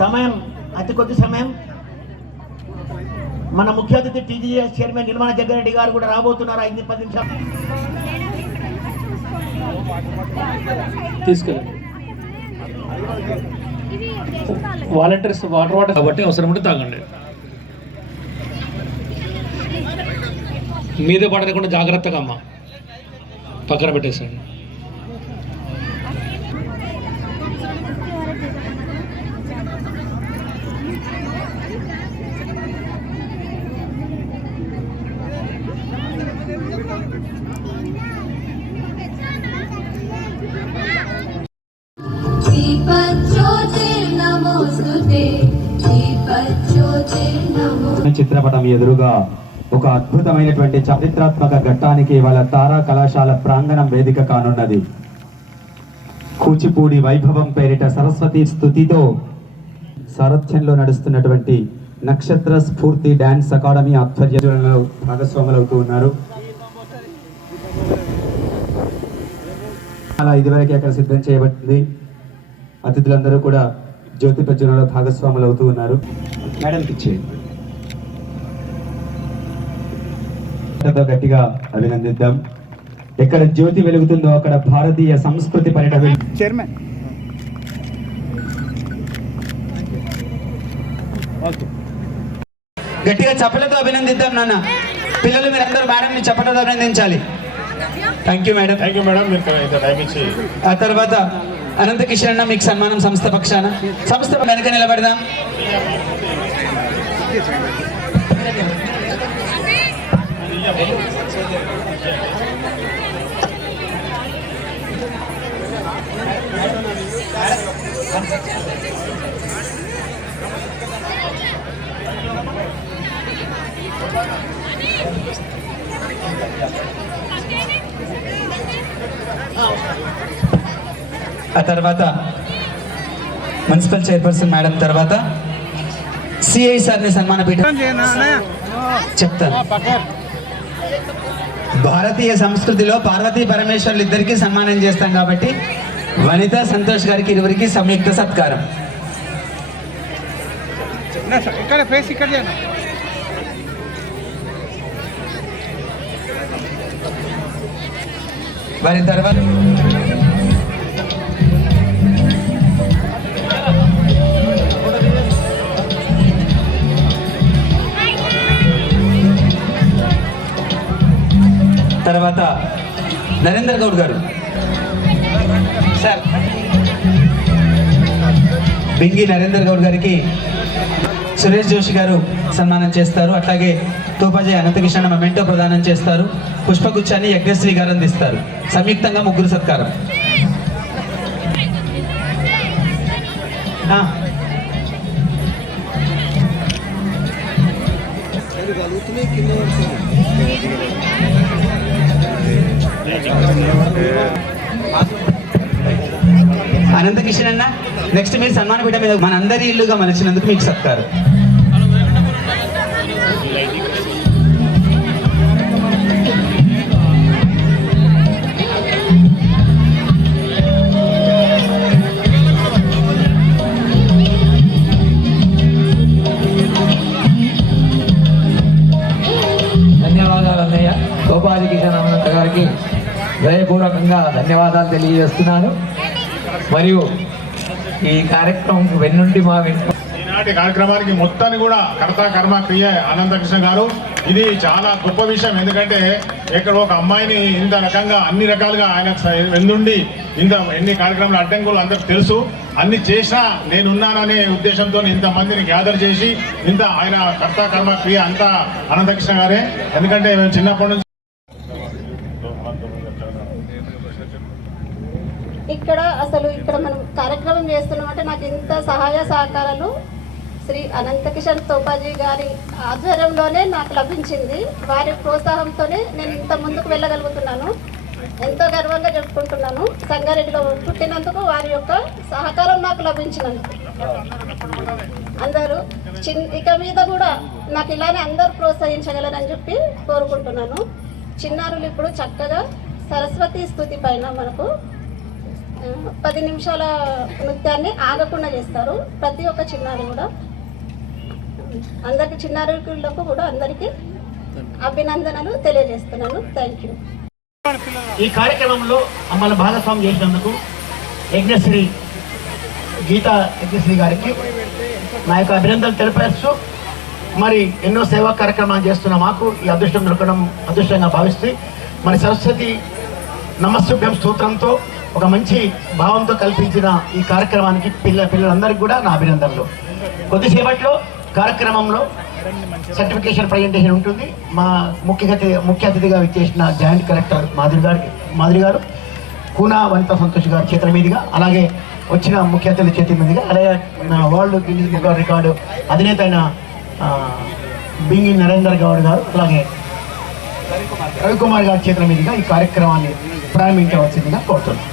సమయం అతి కొద్ది సమయం. మన ముఖ్య అతిథి టీజీఎస్ చైర్మన్ నిర్మల జగ్గారెడ్డి గారు కూడా రాబోతున్నారు. 5-10 నిమిషాలు తీసుకెళ్ళండి. వాలంటీర్స్ వాటర్ కాబట్టి అవసరం ఉంటే తాగండి. మీదే పడకుండా జాగ్రత్తగా అమ్మ పక్కన పెట్టేసండి. చిత్రపటం ఎదురుగా ఒక అద్భుతమైనటువంటి చారిత్రాత్మక ఘట్టానికి వాళ్ళ తారా కళాశాల ప్రాంగణం వేదిక కానున్నది. కూచిపూడి వైభవం పేరిట సరస్వతి స్తుతితో సారథ్యంలో నడుస్తున్నటువంటి నక్షత్ర స్ఫూర్తి డాన్స్ అకాడమీ ఆధ్వర్యంలో భాగస్వాములవుతూ ఉన్నారు. అలా ఇదివరకే అక్కడ సిద్ధం చేయబడింది. అతిథులందరూ కూడా జ్యోతి ప్రజ్వలనలో భాగస్వాములు అవుతూ ఉన్నారు. మేడంకి ఇచ్చేయండి. గట్టిగా అభినందిద్దాం. ఎక్కడ జ్యోతి వెలుగుతుందో అక్కడ భారతీయ సంస్కృతి పర్యటన. చైర్మన్ గట్టిగా చప్పలతో అభినందిద్దాం నాన్న. పిల్లలు మీరందరూ మేడంని చప్పలతో అభినందించాలి. Thank you madam. Thank you madam. ఆ తర్వాత అనంత కిషన్ అన్న మీకు సన్మానం సంస్థ పక్షాన. సంస్థ వెనక నిలబడదాం. ఆ తర్వాత మున్సిపల్ చైర్పర్సన్ మేడం తర్వాత సిఐ సార్ని సన్మాన పీఠం చెప్తాను. భారతీయ సంస్కృతిలో పార్వతీ పరమేశ్వర్లు ఇద్దరికి సన్మానం చేస్తాం కాబట్టి వనిత సంతోష్ గారికి ఇరువురికి సంయుక్త సత్కారం. వారి తర్వాత నరేందర్ గౌడ్ గారు సార్. బింగి నరేందర్ గౌడ్ గారికి సురేష్ జోషి గారు సన్మానం చేస్తారు. అట్లాగే తోపాజీ అనంతకిషన్ మెమెంటో ప్రదానం చేస్తారు. పుష్పగుచ్చాన్ని యజ్ఞశ్రీ గారు అందిస్తారు. సంయుక్తంగా ముగ్గురు సత్కారం. అనంత కిషన్ అన్న నెక్స్ట్ మీరు సన్మాన పీఠ మీద మనందరి ఇల్లుగా మలిచినందుకు మీకు సత్కారం. ధన్యవాదాలు అన్నయ్య. గోపాలి కిషన్ అనంత గారికి హృదయపూర్వకంగా ధన్యవాదాలు తెలియజేస్తున్నాను. మరియు ఈ కార్యక్రమం వెన్నుండి మా ఈనాటి కార్యక్రమానికి మొత్తాన్ని కూడా కర్త కర్మ క్రియ అనంతకృష్ణ గారు. ఇది చాలా గొప్ప విషయం. ఎందుకంటే ఇక్కడ ఒక అమ్మాయిని ఇంత రకంగా అన్ని రకాలుగా ఆయన వెన్నుండి ఎన్ని కార్యక్రమాలు అడ్డంకులు అందరికి తెలుసు. అన్ని చేసినా నేనున్నాననే ఉద్దేశంతో ఇంతమందిని గ్యాదర్ చేసి ఆయన కర్త కర్మ క్రియ అంతా అనంతకృష్ణ గారే. ఎందుకంటే మేము చిన్నప్పటి నుంచి ఇక్కడ మనం కార్యక్రమం చేస్తున్నామంటే నాకు ఇంత సహాయ సహకారాలు శ్రీ అనంతకిషన్ తోపాజీ గారి ఆధ్వర్యంలోనే నాకు లభించింది. వారి ప్రోత్సాహంతోనే నేను ఇంత ముందుకు వెళ్ళగలుగుతున్నాను. ఎంతో గర్వంగా చెప్పుకుంటున్నాను. సంగారెడ్డిలో పుట్టినందుకు వారి యొక్క సహకారం నాకు లభించినందుకు అందరూ ఇక మీద కూడా నాకు ఇలానే అందరూ ప్రోత్సహించగలరని చెప్పి కోరుకుంటున్నాను. చిన్నారులు ఇప్పుడు చక్కగా సరస్వతి స్తుతి పైన మనకు 10 నిమిషాల నృత్యాన్ని ఆగకుండా చేస్తారు. ప్రతి ఒక్క చిన్నారి కూడా, అందరికి చిన్నారులకు కూడా అందరికీ అభినందనలు తెలియజేస్తున్నాను. Thank you. ఈ కార్యక్రమంలో మమ్మల్ని భాగస్వామ్యం చేసినందుకు యజ్ఞశ్రీ గీతా యజ్ఞశ్రీ గారికి నా యొక్క అభినందనలు తెలిపేస్తూ, మరి ఎన్నో సేవా కార్యక్రమాలు చేస్తున్న మాకు ఈ అదృష్టం దొరకడం అదృష్టంగా భావిస్తే, మరి సరస్వతి నమస్సుభ్యం స్తోత్రంతో ఒక మంచి భావంతో కల్పించిన ఈ కార్యక్రమానికి పిల్లలందరికీ కూడా నా అభినందనలు. కొద్దిసేపట్లో కార్యక్రమంలో సర్టిఫికేషన్ ప్రజెంటేషన్ ఉంటుంది. మా ముఖ్య అతిథిగా విచ్చేసిన జాయింట్ కలెక్టర్ మాధురి గారు, కూనా వనిత సంతోష్ గారి చేతుల మీదుగా, అలాగే వచ్చిన ముఖ్య అతిథి చేతుల మీదుగా, అలాగే world Guinness book of record అధినేత అయిన బింగి నరేందర్ గౌడ్ గారు, అలాగే రవికుమార్ గారి చేతుల మీదుగా ఈ కార్యక్రమాన్ని ప్రారంభించవలసిందిగా కోరుతున్నాను.